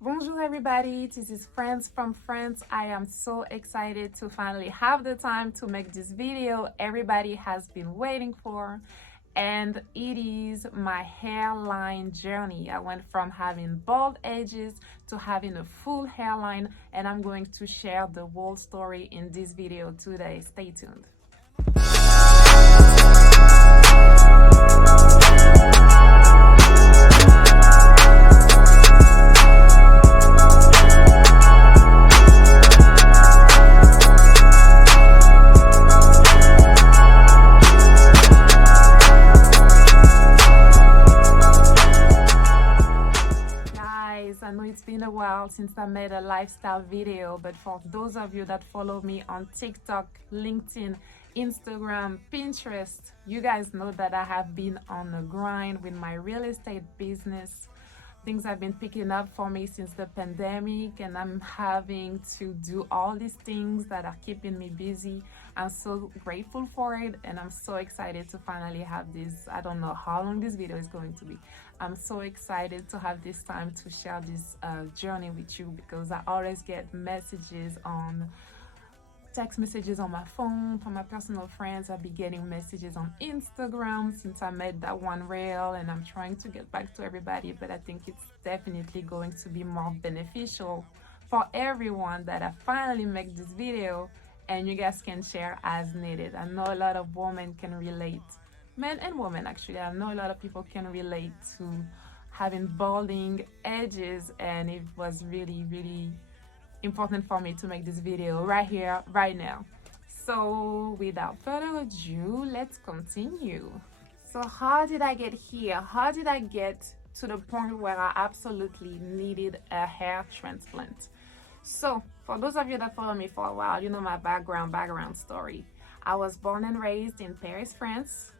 Bonjour everybody, this is Friends from France. I am so excited to finally have the time to make this video everybody has been waiting for, and it is my hairline journey. I went from having bald edges to having a full hairline, and I'm going to share the whole story in this video today. Stay tuned. I know it's been a while since I made a lifestyle video, but for those of you that follow me on TikTok, LinkedIn, Instagram, Pinterest, you guys know that I have been on the grind with my real estate business. Things have been picking up for me since the pandemic, and I'm having to do all these things that are keeping me busy. I'm so grateful for it, and I'm so excited to finally have this. I don't know how long this video is going to be. I'm so excited to have this time to share this journey with you, because I always get text messages on my phone from my personal friends. I've been getting messages on Instagram since I made that one reel, and I'm trying to get back to everybody, but I think it's definitely going to be more beneficial for everyone that I finally make this video and you guys can share as needed. I know a lot of women can relate, men and women actually. I know a lot of people can relate to having balding edges, and it was really important for me to make this video right here, right now. So without further ado, let's continue. So how did I get here? How did I get to the point where I absolutely needed a hair transplant? So for those of you that follow me for a while, you know my background story. I was born and raised in Paris, France,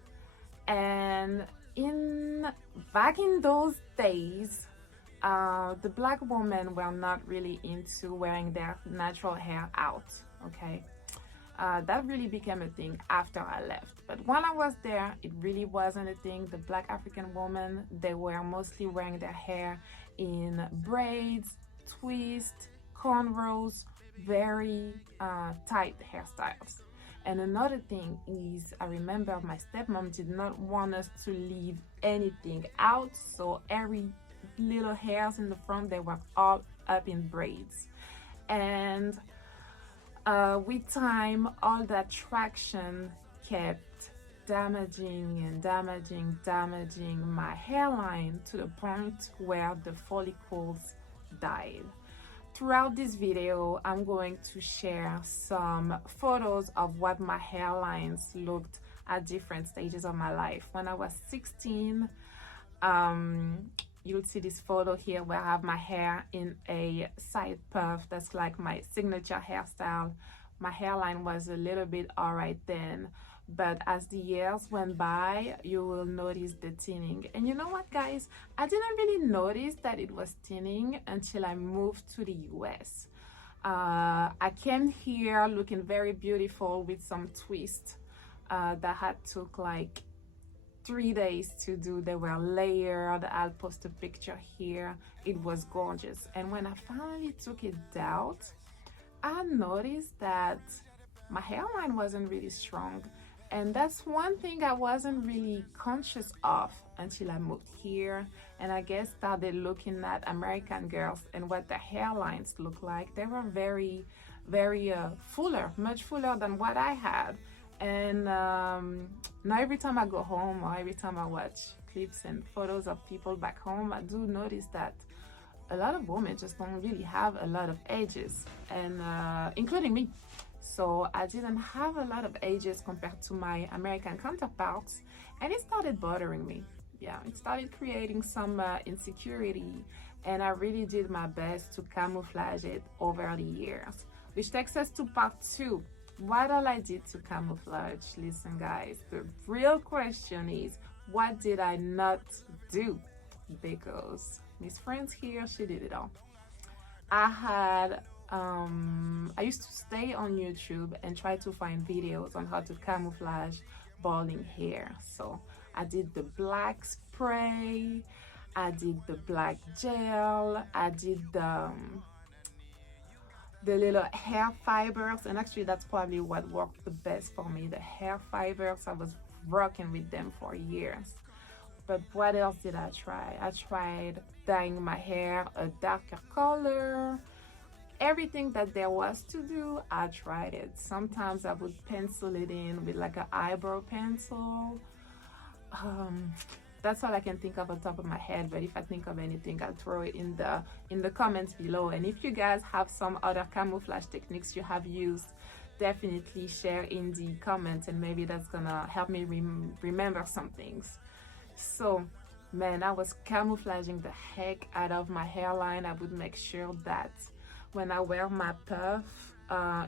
and back in those days, the black women were not really into wearing their natural hair out, okay? That really became a thing after I left. But while I was there, it really wasn't a thing. The black African women, they were mostly wearing their hair in braids, twists, cornrows, very tight hairstyles. And another thing is, I remember my stepmom did not want us to leave anything out, so every little hairs in the front, they were all up in braids. And with time, all that traction kept damaging my hairline to the point where the follicles died. Throughout this video, I'm going to share some photos of what my hairlines looked at different stages of my life. When I was 16, you'll see this photo here where I have my hair in a side puff. That's like my signature hairstyle. My hairline was a little bit alright then, but as the years went by, you will notice the thinning. And you know what, guys? I didn't really notice that it was thinning until I moved to the US. I came here looking very beautiful with some twists that had took like 3 days to do. They were layered. I'll post a picture here. It was gorgeous. And when I finally took it out, I noticed that my hairline wasn't really strong. And that's one thing I wasn't really conscious of until I moved here, and I guess started looking at American girls and what their hairlines look like. They were very fuller, much fuller than what I had. And now every time I go home or every time I watch clips and photos of people back home, I do notice that a lot of women just don't really have a lot of edges, and including me. So I didn't have a lot of edges compared to my American counterparts, and it started bothering me. Yeah, it started creating some insecurity, and I really did my best to camouflage it over the years, which takes us to part 2. What all I did to camouflage. Listen, guys, the real question is, what did I not do? Because Miss Friends here, she did it all. I used to stay on YouTube and try to find videos on how to camouflage balding hair. So I did the black spray, I did the black gel. I did the little hair fibers, and actually that's probably what worked the best for me, the hair fibers. I was rocking with them for years. But what else did I try? I tried dyeing my hair a darker color. Everything that there was to do, I tried it. Sometimes I would pencil it in with like an eyebrow pencil. um, that's all I can think of on top of my head, but if I think of anything, I'll throw it in the comments below. And if you guys have some other camouflage techniques you have used, definitely share in the comments, and maybe that's gonna help me remember some things. So man, I was camouflaging the heck out of my hairline. I would make sure that when I wear my puff,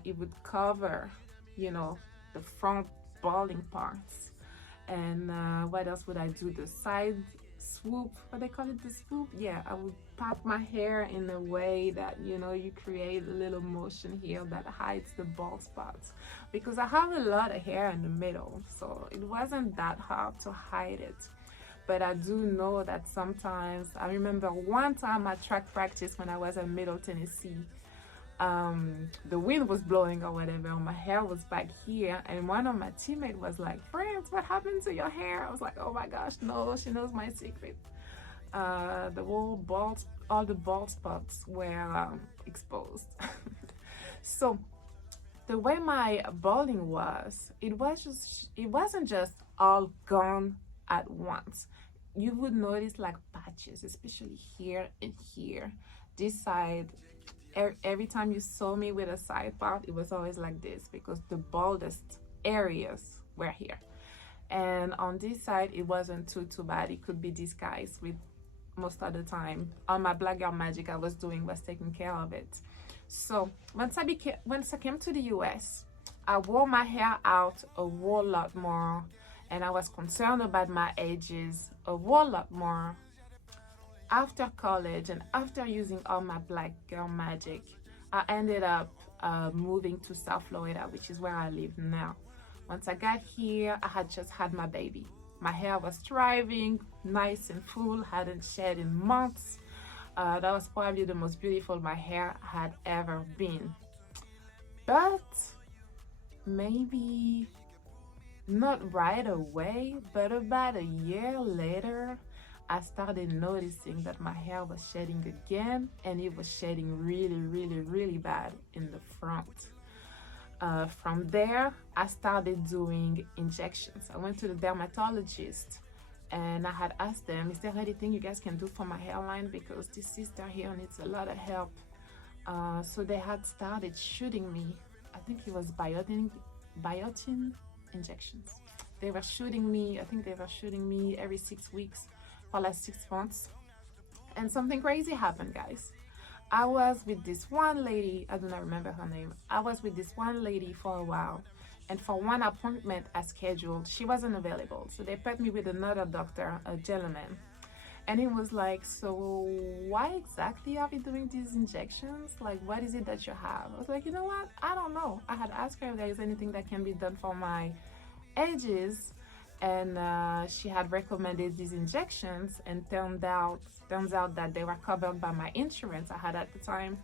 it would cover, you know, the front balding parts. And what else would I do? The side swoop, what they call it, the swoop. Yeah, I would pop my hair in a way that, you know, you create a little motion here that hides the bald spots, because I have a lot of hair in the middle, so it wasn't that hard to hide it. But I do know that sometimes, I remember one time at track practice when I was in Middle Tennessee, the wind was blowing or whatever, and my hair was back here, and one of my teammates was like, "France, what happened to your hair?" I was like, "Oh my gosh, no, she knows my secret." The whole all the bald spots were exposed. So the way my balding was, it wasn't just all gone at once. You would notice like patches, especially here and here. This side, every time you saw me with a side part, it was always like this, because the baldest areas were here. And on this side, it wasn't too bad. It could be disguised with, most of the time on my Black Girl Magic I was taking care of it. So once I came to the US, I wore my hair out a whole lot more, and I was concerned about my edges a whole lot more. After college and after using all my Black Girl Magic, I ended up moving to South Florida, which is where I live now. Once I got here, I had just had my baby. My hair was thriving, nice and full, hadn't shed in months. That was probably the most beautiful my hair had ever been. But maybe not right away, but about a year later, I started noticing that my hair was shedding again, and it was shedding really bad in the front. From there, I started doing injections. I went to the dermatologist, and I had asked them, "Is there anything you guys can do for my hairline, because this sister here needs a lot of help?" So they had started shooting me, I think it was biotin injections. They were shooting me, I think they were shooting me every 6 weeks for like 6 months. And something crazy happened, guys. I was with this one lady, I do not remember her name. I was with this one lady for a while, and for one appointment I scheduled, she wasn't available. So they put me with another doctor, a gentleman. And he was like, "So why exactly are we doing these injections? Like, what is it that you have?" I was like, "You know what? I don't know." I had asked her if there is anything that can be done for my edges, and she had recommended these injections, and turns out that they were covered by my insurance I had at the time,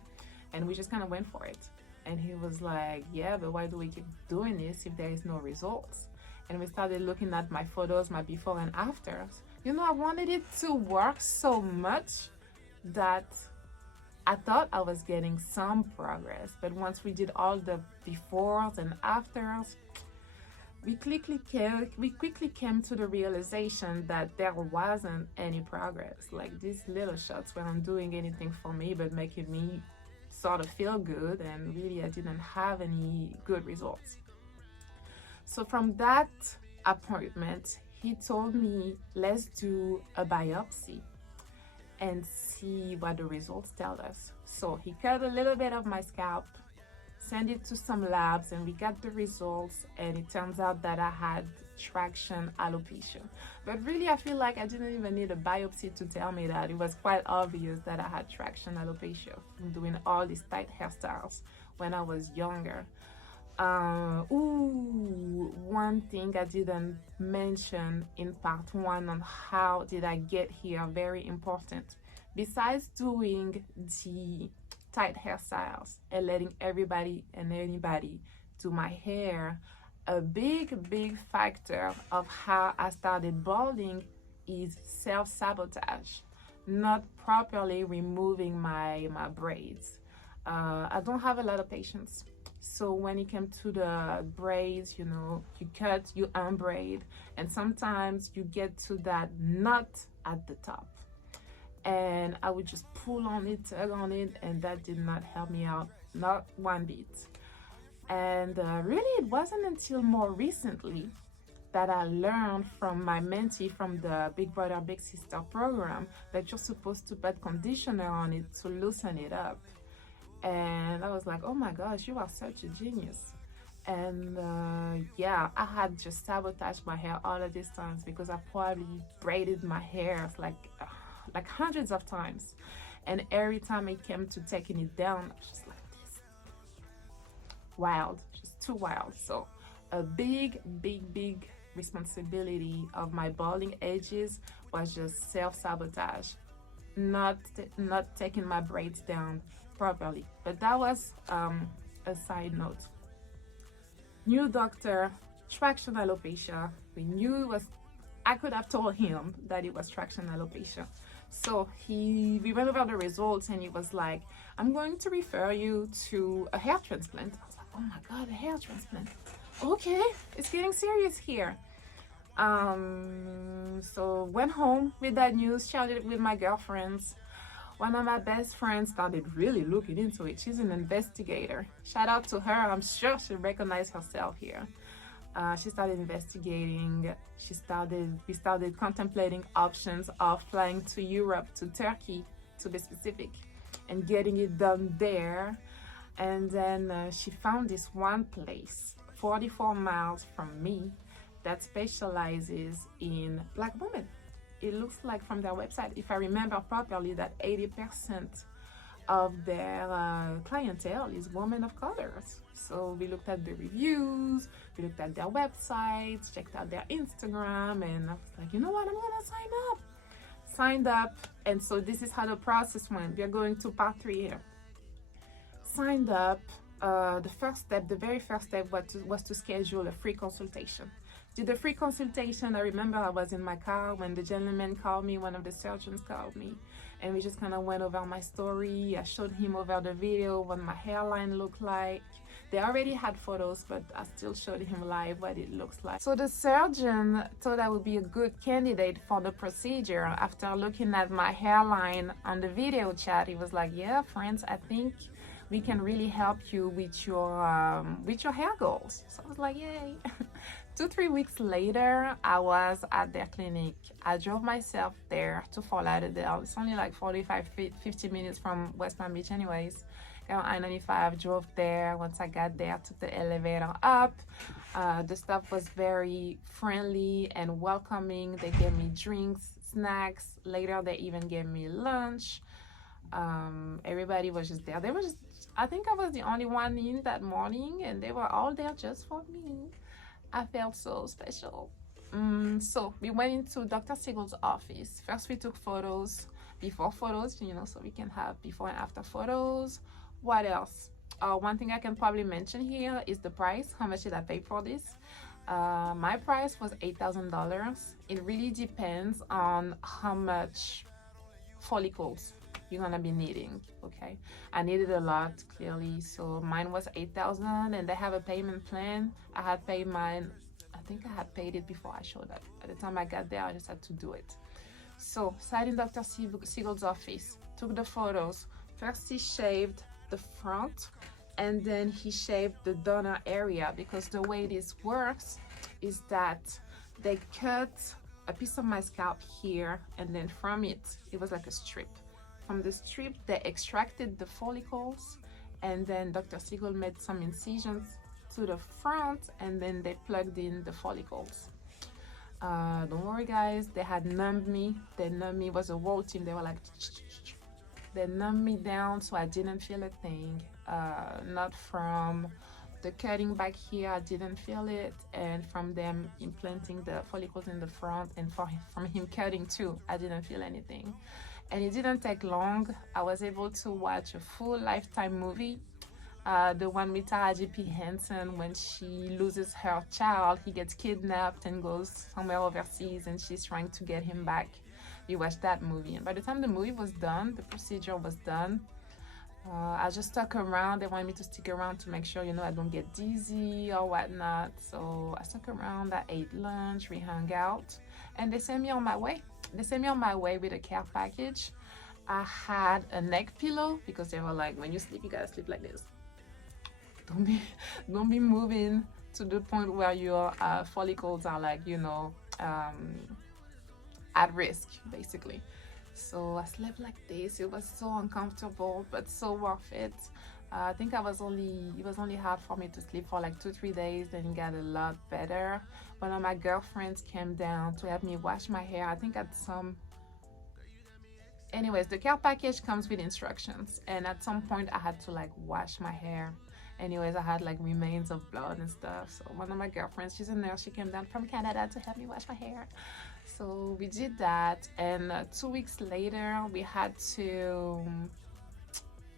and we just kind of went for it. And he was like, "Yeah, but why do we keep doing this if there is no results?" And we started looking at my photos, my before and afters. You know, I wanted it to work so much that I thought I was getting some progress. But once we did all the befores and afters, we quickly came to the realization that there wasn't any progress. Like, these little shots weren't doing anything for me but making me sort of feel good, and really I didn't have any good results. So from that appointment, he told me, "Let's do a biopsy and see what the results tell us." So he cut a little bit of my scalp, sent it to some labs, and we got the results, and it turns out that I had traction alopecia. But really, I feel like I didn't even need a biopsy to tell me that. It was quite obvious that I had traction alopecia from doing all these tight hairstyles when I was younger. One thing I didn't mention in part one on how did I get here, very important. Besides doing the tight hairstyles and letting everybody and anybody do my hair, a big factor of how I started balding is self-sabotage, not properly removing my braids. I don't have a lot of patience. So when it came to the braids, you know, you cut, you unbraid, and sometimes you get to that knot at the top. And I would just pull on it, tug on it, and that did not help me out, not one bit. And really, it wasn't until more recently that I learned from my mentee from the Big Brother Big Sister program that you're supposed to put conditioner on it to loosen it up. And I was like, oh my gosh, you are such a genius. And yeah, I had just sabotaged my hair all of these times because I probably braided my hair like hundreds of times. And every time it came to taking it down, I was just like this. Wild, just too wild. So a big responsibility of my balding edges was just self-sabotage, not taking my braids down properly. But that was a side note. New doctor, traction alopecia. We knew it was, I could have told him that it was traction alopecia. So we went over the results and he was like, I'm going to refer you to a hair transplant. I was like, oh my God, a hair transplant. Okay, it's getting serious here. So went home with that news, shared it with my girlfriends. One of my best friends started really looking into it. She's an investigator. Shout out to her. I'm sure she'll recognize herself here. She started investigating. We started contemplating options of flying to Europe, to Turkey, to be specific, and getting it done there. And then she found this one place, 44 miles from me, that specializes in Black women. It looks like from their website, if I remember properly, that 80% of their clientele is women of colors. So we looked at the reviews, we looked at their websites, checked out their Instagram, and I was like, you know what, I'm gonna sign up. Signed up, and so this is how the process went. We are going to part 3 here. Signed up. The very first step was to schedule a free consultation. Did the free consultation. I remember I was in my car when the gentleman called me, one of the surgeons called me, and we just kind of went over my story. I showed him over the video what my hairline looked like. They already had photos, but I still showed him live what it looks like. So the surgeon thought I would be a good candidate for the procedure. After looking at my hairline on the video chat, he was like, yeah, friends, I think we can really help you with your hair goals. So I was like, yay. 2-3 weeks later, I was at their clinic. I drove myself there to Fort Lauderdale. It's only like 50 minutes from West Palm Beach anyways. Got on I-95, drove there. Once I got there, took the elevator up. The staff was very friendly and welcoming. They gave me drinks, snacks. Later, they even gave me lunch. Everybody was just there. I think I was the only one in that morning, and they were all there just for me. I felt so special. So we went into Dr. Siegel's office. First, we took photos, before photos, you know, so we can have before and after photos. What else? One thing I can probably mention here is the price. How much did I pay for this? My price was $8,000. It really depends on how much follicles you're gonna be needing. Okay, I needed a lot, clearly, so mine was $8,000, and they have a payment plan. I had paid mine, I think I had paid it before I showed up. By the time I got there, I just had to do it. So sat in Dr. Siegel's office, took the photos. First he shaved the front, and then he shaved the donor area, because the way this works is that they cut a piece of my scalp here, and then from it was like a strip. From the strip, they extracted the follicles, and then Dr. Siegel made some incisions to the front, and then they plugged in the follicles. Don't worry, guys, they had numbed me. They numbed me. It was a whole team. They were like, they numbed me down so I didn't feel a thing. Not from The cutting back here, I didn't feel it, and from them implanting the follicles in the front, and from him cutting too, I didn't feel anything. And it didn't take long. I was able to watch a full Lifetime movie, the one with Taraji P. Henson, when she loses her child, he gets kidnapped and goes somewhere overseas, and she's trying to get him back. We watched that movie, and by the time the movie was done, the procedure was done, I just stuck around. They wanted me to stick around to make sure, I don't get dizzy or whatnot. So I stuck around. I ate lunch. We hung out, and they sent me on my way. They sent me on my way with a care package. I had a neck pillow because they were like, when you sleep, you gotta sleep like this. Don't be moving to the point where your follicles are like, at risk, basically. So I slept like this. It was so uncomfortable, but so worth it. I think it was only hard for me to sleep for like 2-3 days, then it got a lot better. One of my girlfriends came down to help me wash my hair. I think anyways, the care package comes with instructions, and at some point I had to like wash my hair. Anyways, I had like remains of blood and stuff. So one of my girlfriends, she's a nurse, she came down from Canada to help me wash my hair. So we did that, and 2 weeks later we had to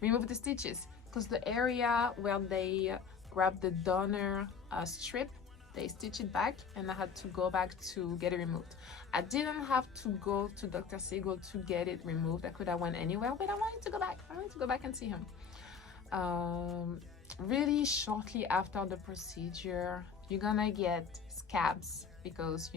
remove the stitches because the area where they grabbed the donor strip, they stitched it back, and I had to go back to get it removed. I didn't have to go to Dr. Siegel to get it removed. I could have went anywhere, but I wanted to go back. I wanted to go back and see him. Really shortly after the procedure, you're gonna get scabs because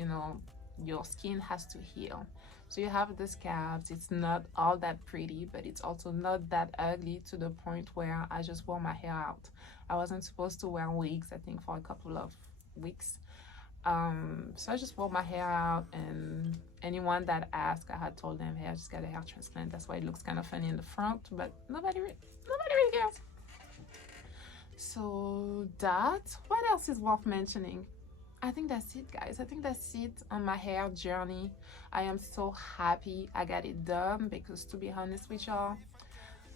your skin has to heal. So you have the scabs. It's not all that pretty, but it's also not that ugly to the point where I just wore my hair out. I wasn't supposed to wear wigs, I think, for a couple of weeks. So I just wore my hair out, and anyone that asked, I had told them, hey, I just got a hair transplant. That's why it looks kind of funny in the front, but nobody really cares. So what else is worth mentioning? I think that's it, guys. I think that's it on my hair journey. I am so happy I got it done because, to be honest with y'all,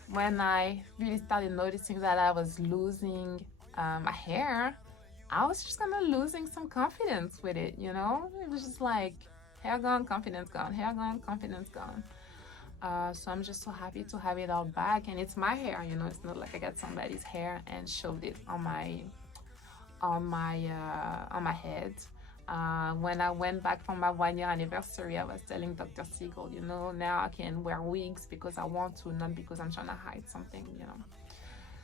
when I really started noticing that I was losing my hair, I was just kind of losing some confidence with it, It was just like hair gone, confidence gone, hair gone, confidence gone. So I'm just so happy to have it all back, and it's my hair, It's not like I got somebody's hair and shoved it on my head. When I went back for my 1-year anniversary, I was telling Dr. Siegel, now I can wear wigs because I want to, not because I'm trying to hide something,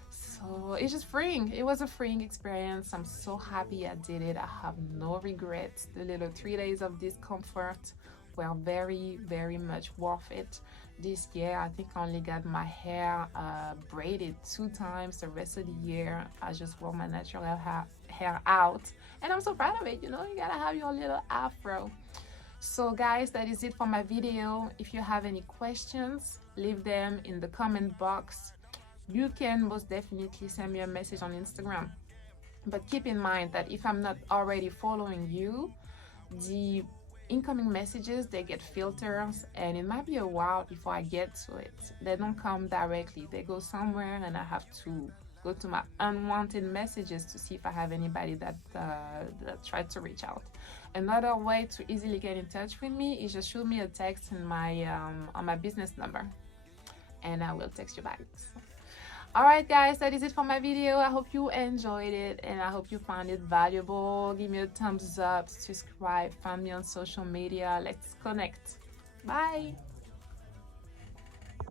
So it's just freeing. It was a freeing experience. I'm so happy I did it. I have no regrets. The little 3 days of discomfort were very, very much worth it. This year, I think I only got my hair braided 2 times. The rest of the year, I just wore my natural hair out, and I'm so proud of it. You gotta have your little afro. So guys, that is it for my video. If you have any questions, leave them in the comment box. You can most definitely send me a message on Instagram, but keep in mind that if I'm not already following you, the incoming messages, they get filters, and it might be a while before I get to it. They don't come directly. They go somewhere, and I have to go to my unwanted messages to see if I have anybody that tried to reach out. Another way to easily get in touch with me is just shoot me a text in my on my business number, and I will text you back. Alright guys, that is it for my video. I hope you enjoyed it, and I hope you found it valuable. Give me a thumbs up, subscribe, find me on social media. Let's connect. Bye.